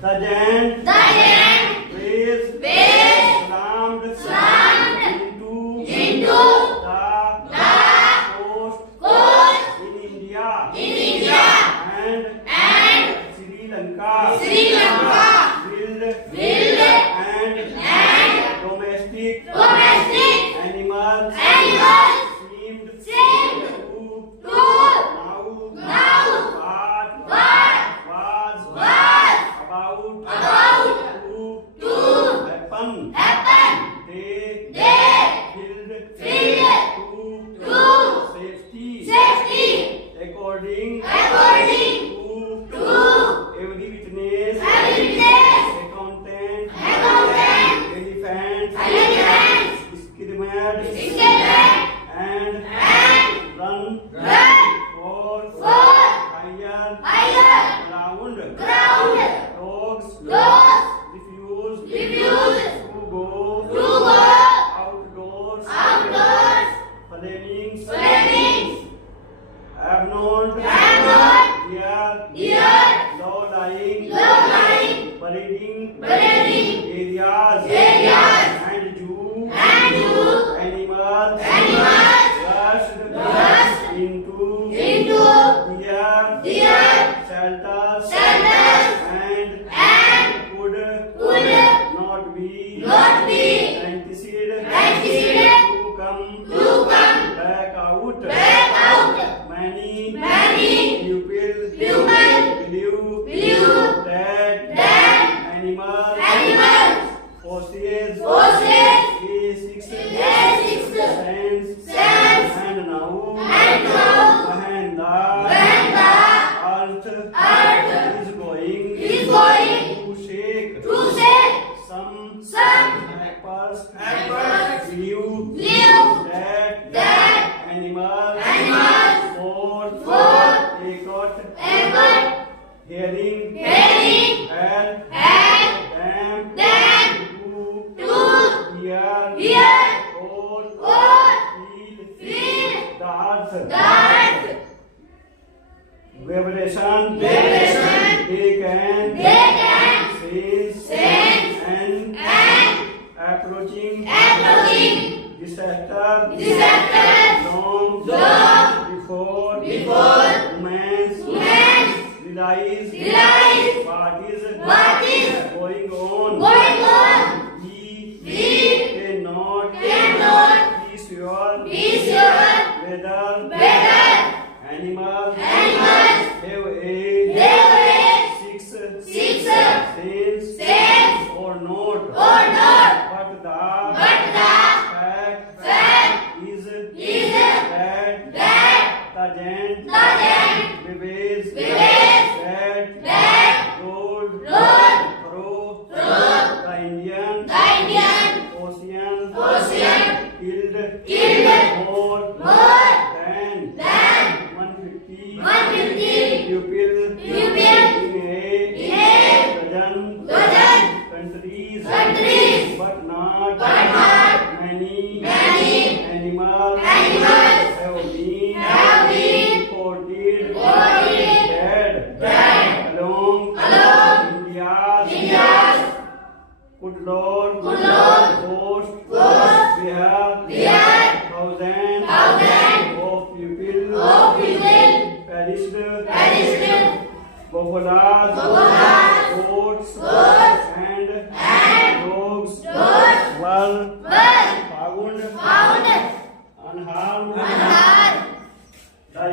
The giant was slammed into the coast in India and Sri Lanka. Wild and domestic animals seemed to know what was about to happen. They fled to safety. According to every witness, accountant, elephants, skidmad, and run for higher ground. Dogs refused to go outdoors. Flemings have not their low-lying breeding areas and zoo animals rushed into their shelters and could not be anticipated to come back out. Many people believe that animal possess a sixth sense, and now when the earth is going to shake, some experts believe that animals for a gut hearing help them to hear or feel the earth vibration. They can sense an approaching disaster long before humans realize what is going on. We cannot be sure whether animals have a sixth sense or not. But the fact is that the giant waves that rolled through the Indian Ocean killed more than 150 people in a dozen countries, but not many animals have been reported dead along India's Woodlawn coast. We have thousands of people perished. Buffaloes, goats, and dogs were found unharmed. The